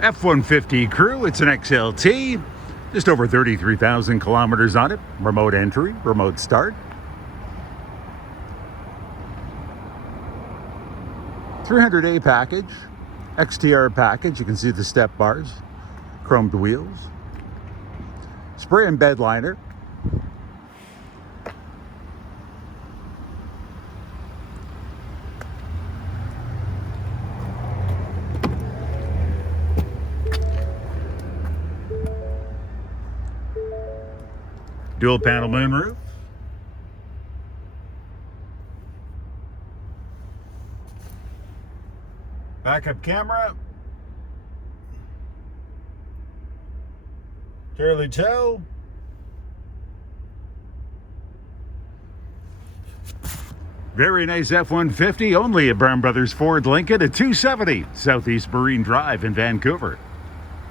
F-150 crew, it's an XLT. Just over 33,000 kilometers on it. Remote entry, remote start. 300A package, XTR package. You can see the step bars, chromed wheels. Spray and bed liner. Dual panel moonroof. Backup camera. Fairly tow. Very nice F-150, only at Brown Brothers Ford Lincoln at 270 Southeast Marine Drive in Vancouver.